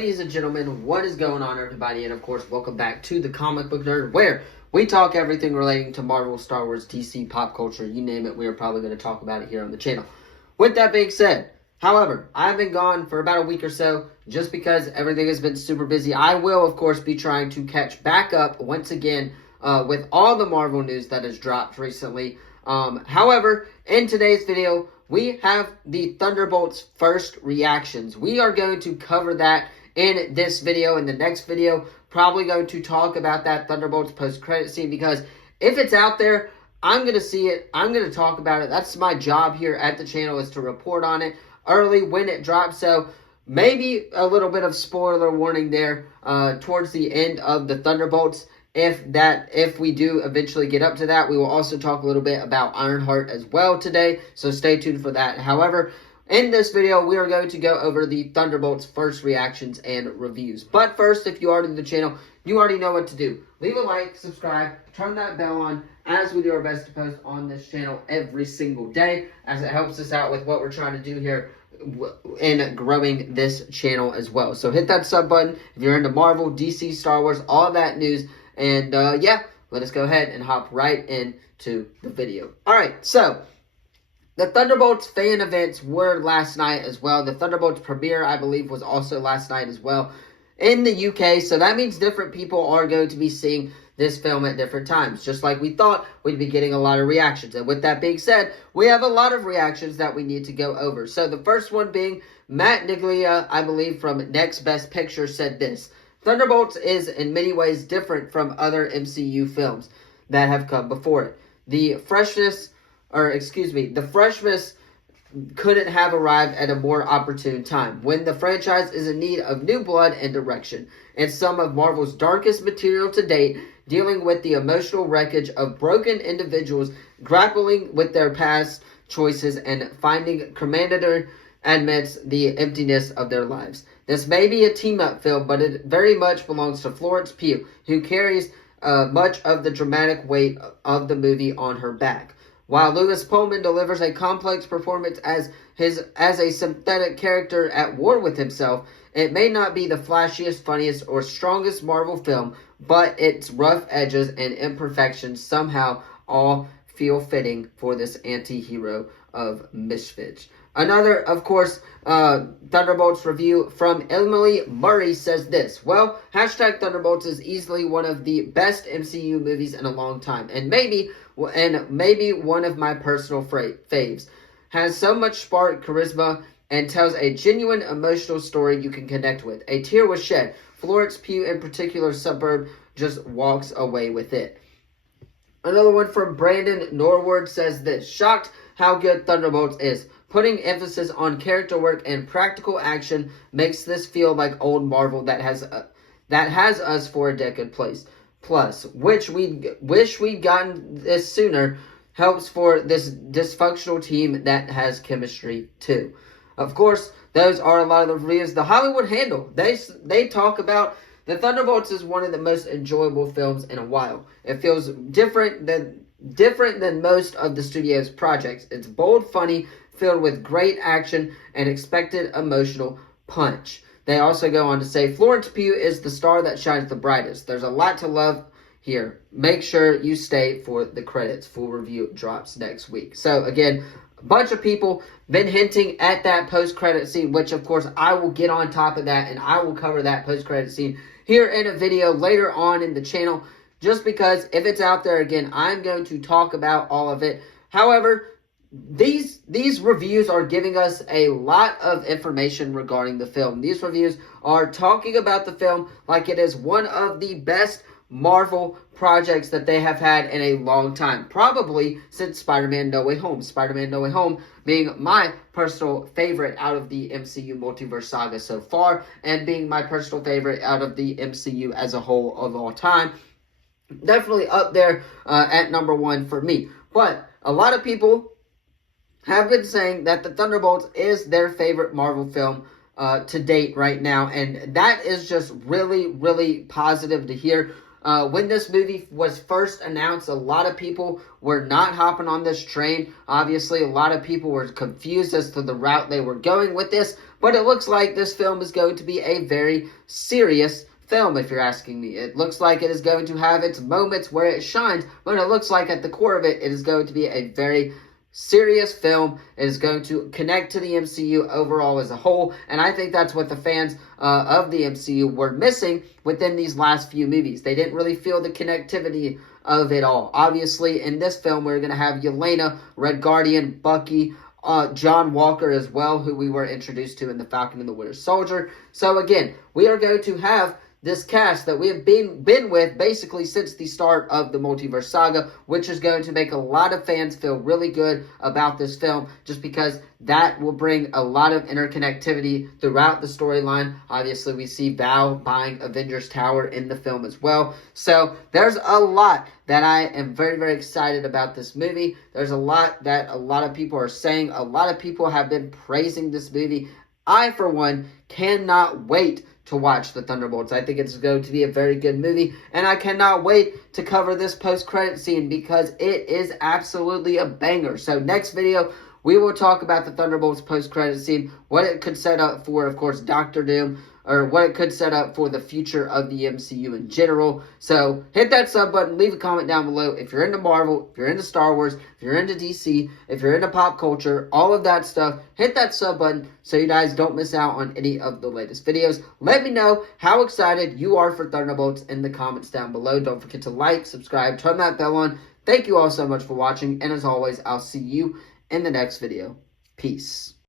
Ladies and gentlemen, what is going on, everybody? And of course, welcome back to the Comic Book Nerd, where we talk everything relating to Marvel, Star Wars, DC, pop culture, you name it. We are probably going to talk about it here on the channel. With that being said, however, I've been gone for about a week or so just because everything has been super busy. I will, of course, be trying to catch back up once again with all the Marvel news that has dropped recently. However, in today's video, we have the Thunderbolts first reactions. We are going to cover that in this video. In the next video, probably going to talk about that Thunderbolts post-credit scene, because if it's out there, I'm going to see it. I'm going to talk about it. That's my job here at the channel, is to report on it early when it drops. So maybe a little bit of spoiler warning there towards the end of the Thunderbolts. If we do eventually get up to that, we will also talk a little bit about Ironheart as well today, so stay tuned for that. However, in this video, we are going to go over the Thunderbolts first reactions and reviews. But first, if you are new to the channel, you already know what to do. Leave a like, subscribe, turn that bell on, as we do our best to post on this channel every single day, as it helps us out with what we're trying to do here in growing this channel as well. So hit that sub button if you're into Marvel, DC, Star Wars, all that news. And yeah, let us go ahead and hop right into the video. Alright, so the Thunderbolts fan events were last night as well. The Thunderbolts premiere, I believe, was also last night as well in the UK. So that means different people are going to be seeing this film at different times. Just like we thought, we'd be getting a lot of reactions. And with that being said, we have a lot of reactions that we need to go over. So the first one being Matt Niglia, I believe, from Next Best Picture, said this: Thunderbolts is in many ways different from other MCU films that have come before it. The freshness couldn't have arrived at a more opportune time, when the franchise is in need of new blood and direction, and some of Marvel's darkest material to date, dealing with the emotional wreckage of broken individuals grappling with their past choices and finding commander amidst the emptiness of their lives. This may be a team-up film, but it very much belongs to Florence Pugh, who carries much of the dramatic weight of the movie on her back. While Lewis Pullman delivers a complex performance as a sympathetic character at war with himself, it may not be the flashiest, funniest, or strongest Marvel film, but its rough edges and imperfections somehow all feel fitting for this anti-hero of misfits. Another, of course, Thunderbolts review from Emily Murray says this: well, hashtag Thunderbolts is easily one of the best MCU movies in a long time, and maybe one of my personal faves. Has so much spark, charisma, and tells a genuine emotional story you can connect with. A tear was shed. Florence Pugh, in particular, Suburb, just walks away with it. Another one from Brandon Norwood says this: shocked how good Thunderbolts is. Putting emphasis on character work and practical action makes this feel like old Marvel that has us for a decade plus. Wish we'd gotten this sooner. Helps for this dysfunctional team that has chemistry too. Of course, those are a lot of the reviews. The Hollywood Handle, they talk about the Thunderbolts is one of the most enjoyable films in a while. It feels different than most of the studio's projects. It's bold, funny, filled with great action and expected emotional punch. They also go on to say, Florence Pugh is the star that shines the brightest. There's a lot to love here. Make sure you stay for the credits. Full review drops next week. So again, a bunch of people been hinting at that post-credit scene, which of course I will get on top of that, and I will cover that post-credit scene here in a video later on in the channel, just because if it's out there, again, I'm going to talk about all of it. However, these reviews are giving us a lot of information regarding the film. These reviews are talking about the film like it is one of the best Marvel projects that they have had in a long time. Probably since Spider-Man No Way Home. Spider-Man No Way Home being my personal favorite out of the MCU multiverse saga so far, and being my personal favorite out of the MCU as a whole of all time. Definitely up there at number one for me. But a lot of people have been saying that the Thunderbolts is their favorite Marvel film to date right now, and that is just really, really positive to hear. When this movie was first announced, a lot of people were not hopping on this train. Obviously, a lot of people were confused as to the route they were going with this. but it looks like this film is going to be a very serious film, if you're asking me. It looks like it is going to have its moments where it shines, but it looks like at the core of it, it is going to be a very serious film. It is going to connect to the MCU overall as a whole, and I think that's what the fans of the MCU were missing within these last few movies. They didn't really feel the connectivity of it all. Obviously, in this film, we're going to have Yelena, Red Guardian, Bucky, John Walker as well, who we were introduced to in The Falcon and the Winter Soldier. So again, we are going to have this cast that we have been with basically since the start of the multiverse saga, which is going to make a lot of fans feel really good about this film, just because that will bring a lot of interconnectivity throughout the storyline. Obviously, we see Val buying Avengers Tower in the film as well. So there's a lot that I am very, very excited about this movie. There's a lot that a lot of people are saying. A lot of people have been praising this movie. I, for one, cannot wait to watch the Thunderbolts. I think it's going to be a very good movie, and I cannot wait to cover this post-credit scene because it is absolutely a banger. So next video, we will talk about the Thunderbolts post-credit scene, what it could set up for, of course, Doctor Doom, or what it could set up for the future of the MCU in general. So hit that sub button, leave a comment down below if you're into Marvel, if you're into Star Wars, if you're into DC, if you're into pop culture, all of that stuff. Hit that sub button so you guys don't miss out on any of the latest videos. Let me know how excited you are for Thunderbolts in the comments down below. Don't forget to like, subscribe, turn that bell on. Thank you all so much for watching, and as always, I'll see you in the next video. Peace.